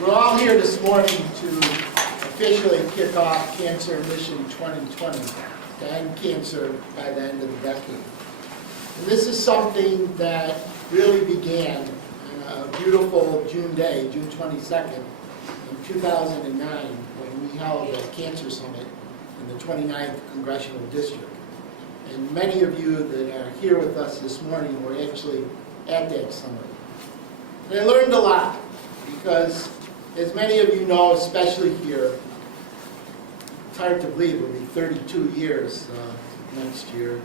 We're all here this morning to officially kick off Cancer Mission 2020, to end cancer by the end of the decade. And this is something that really began on a beautiful June day, June 22nd, in 2009, when we held a cancer summit in the 29th Congressional District. And many of you that are here with us this morning were actually at that summit. And I learned a lot because, as many of you know, especially here, it's hard to believe it'll be 32 years next year.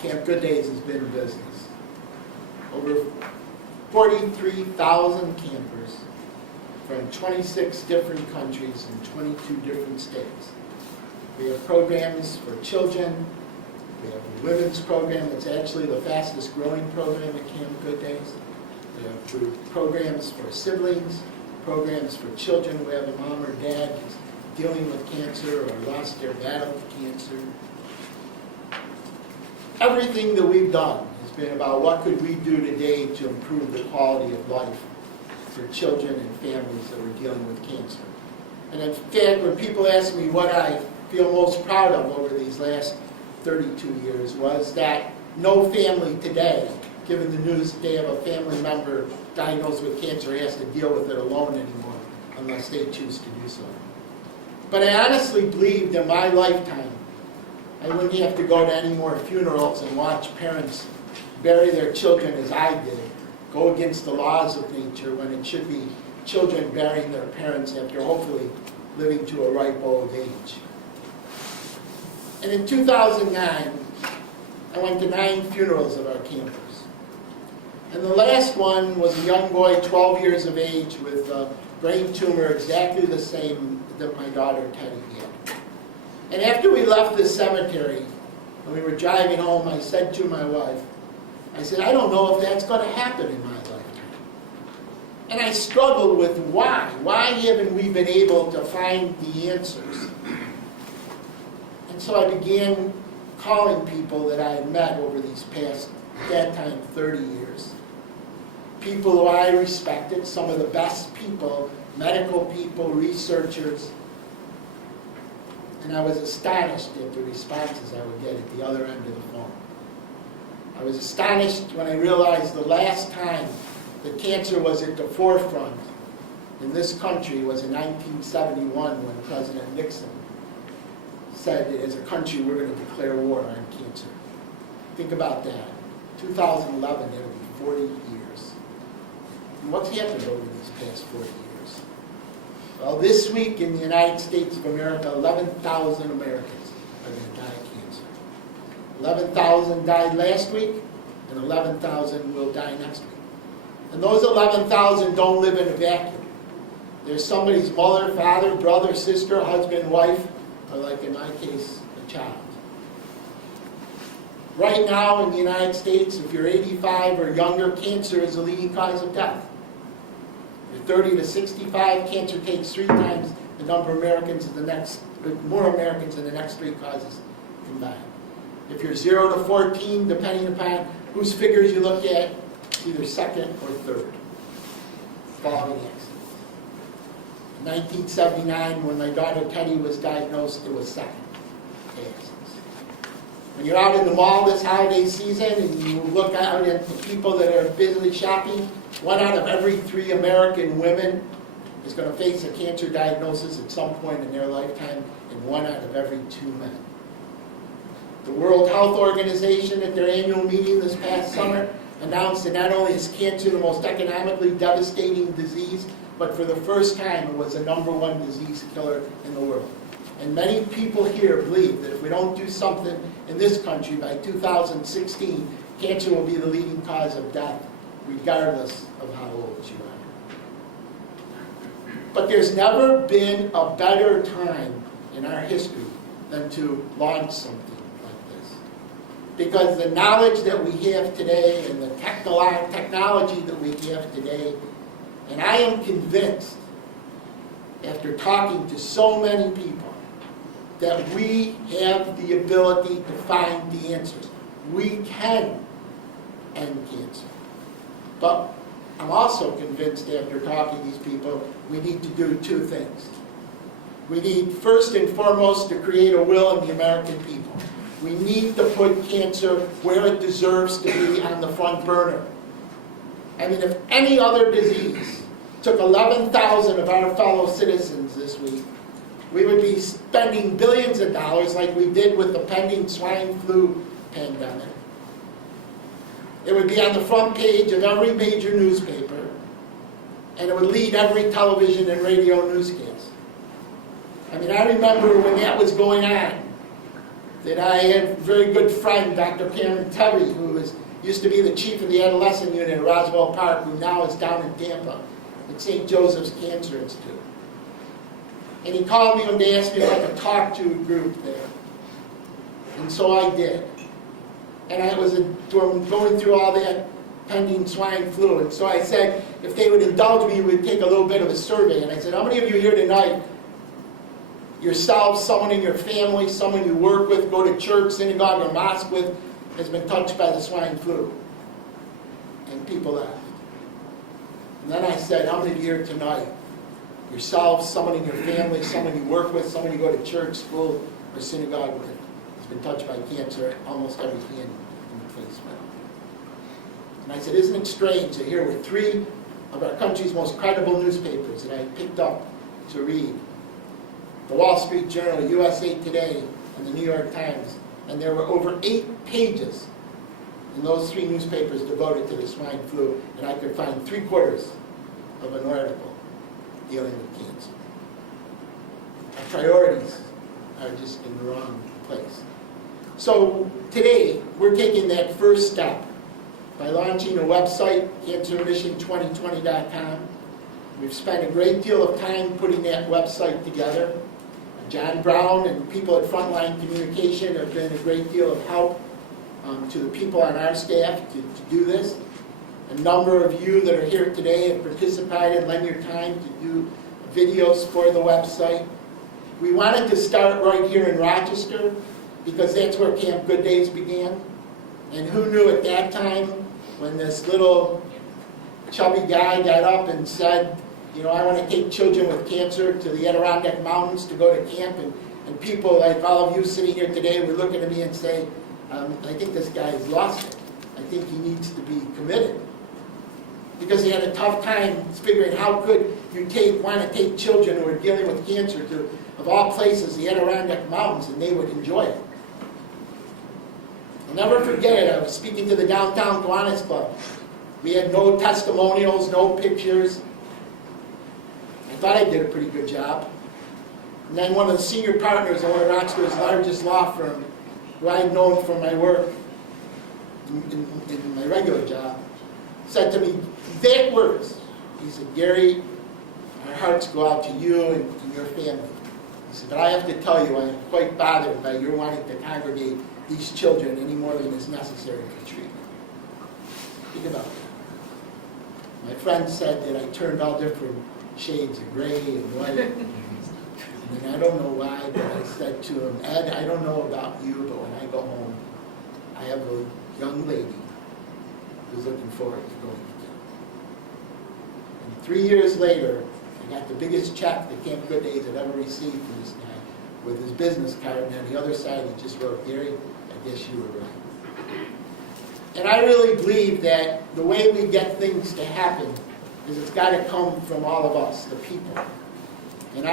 Camp Good Days has been in business. Over 43,000 campers from 26 different countries and 22 different states. We have programs for children. We have a women's program that's actually the fastest growing program at Camp Good Days. We have programs for siblings, programs for children who have a mom or dad who's dealing with cancer or lost their battle to cancer. Everything that we've done has been about what could we do today to improve the quality of life for children and families that are dealing with cancer. And in fact, when people ask me what I feel most proud of over these last 32 years was that no family today, given the news that they have a family member diagnosed with cancer, has to deal with it alone anymore unless they choose to do so. But I honestly believed in my lifetime I wouldn't have to go to any more funerals and watch parents bury their children as I did, go against the laws of nature when it should be children burying their parents after hopefully living to a ripe old age. And in 2009, I went to 9 funerals of our campers. And the last one was a young boy, 12 years of age, with a brain tumor exactly the same that my daughter Teddy had. And after we left the cemetery, and we were driving home, I said to my wife, I said, I don't know if that's going to happen in my lifetime. And I struggled with why. Why haven't we been able to find the answers? And so I began calling people that I had met over these past, at that time, 30 years. People who I respected, some of the best people, medical people, researchers. And I was astonished at the responses I would get at the other end of the phone. I was astonished when I realized the last time that cancer was at the forefront in this country was in 1971 when President Nixon said that as a country we're going to declare war on cancer. Think about that. 2011, that'll be 40 years. And what's happened over these past 40 years? Well, this week in the United States of America, 11,000 Americans are going to die of cancer. 11,000 died last week, and 11,000 will die next week. And those 11,000 don't live in a vacuum. There's somebody's mother, father, brother, sister, husband, wife, or like in my case, a child. Right now in the United States, if you're 85 or younger, cancer is the leading cause of death. If you're 30 to 65, cancer takes 3 times the number of Americans in the next, more Americans than the next 3 causes combined. If you're 0 to 14, depending upon whose figures you look at, it's either second or third following accident. In 1979, when my daughter Teddy was diagnosed, it was second accidents. When you're out in the mall this holiday season and you look out at the people that are busily shopping, 1 out of every 3 American women is going to face a cancer diagnosis at some point in their lifetime, and 1 out of every 2 men. The World Health Organization at their annual meeting this past summer announced that not only is cancer the most economically devastating disease, but for the first time it was the #1 disease killer in the world. And many people here believe that if we don't do something in this country by 2016, cancer will be the leading cause of death, regardless of how old you are. But there's never been a better time in our history than to launch something like this. Because the knowledge that we have today and the technology that we have today, and I am convinced, after talking to so many people, that we have the ability to find the answers. We can end cancer. But I'm also convinced after talking to these people, we need to do two things. We need, first and foremost, to create a will in the American people. We need to put cancer where it deserves to be, on the front burner. I mean, if any other disease took 11,000 of our fellow citizens this week, we would be spending billions of dollars like we did with the pending swine flu pandemic. It would be on the front page of every major newspaper, and it would lead every television and radio newscast. I mean, I remember when that was going on, that I had a very good friend, Dr. Cameron Tubby, who used to be the chief of the adolescent unit at Roswell Park, who now is down in Tampa at St. Joseph's Cancer Institute. And he called me one day, asked me if I could talk to a group there. And so I did. And I was going through all that pending swine flu. And so I said, if they would indulge me, we'd take a little bit of a survey. And I said, how many of you here tonight, yourselves, someone in your family, someone you work with, go to church, synagogue, or mosque with, has been touched by the swine flu? And people laughed. And then I said, how many of you here tonight, yourselves, someone in your family, someone you work with, someone you go to church, school, or synagogue with, has been touched by cancer? Almost every hand in the place went up. And I said, isn't it strange that here were three of our country's most credible newspapers that I picked up to read, the Wall Street Journal, USA Today, and the New York Times, and there were over 8 pages in those 3 newspapers devoted to the swine flu, and I could find 3/4 of an article dealing with cancer. Our priorities are just in the wrong place. So today, we're taking that first step by launching a website, cancermission2020.com. We've spent a great deal of time putting that website together. John Brown and people at Frontline Communication have been a great deal of help to the people on our staff to do this. A number of you that are here today have participated, lend your time to do videos for the website. We wanted to start right here in Rochester because that's where Camp Good Days began. And who knew at that time, when this little chubby guy got up and said, you know, I want to take children with cancer to the Adirondack Mountains to go to camp, and people like all of you sitting here today would look at me and say, I think this guy has lost it. I think he needs to be committed. Because he had a tough time figuring how could you want to take children who are dealing with cancer to, of all places, the Adirondack Mountains, and they would enjoy it. I'll never forget it. I was speaking to the Downtown Kiwanis Club. We had no testimonials, no pictures. I thought I did a pretty good job. And then one of the senior partners of one of Rochester's largest law firm, who I had known from my work in my regular job, said to me, exact words. He said, Gary, our hearts go out to you and your family. He said, but I have to tell you, I am quite bothered by your wanting to congregate these children any more than is necessary for treatment. Think about that. My friend said that I turned all different shades of gray and white. And I don't know why, but I said to him, Ed, I don't know about you, but when I go home, I have a young lady who's looking forward to going to camp. And 3 years later, I got the biggest check that Camp Good Days had ever received from this guy, with his business card, and on the other side he just wrote, Gary, I guess you were right. And I really believe that the way we get things to happen is it's got to come from all of us, the people. And I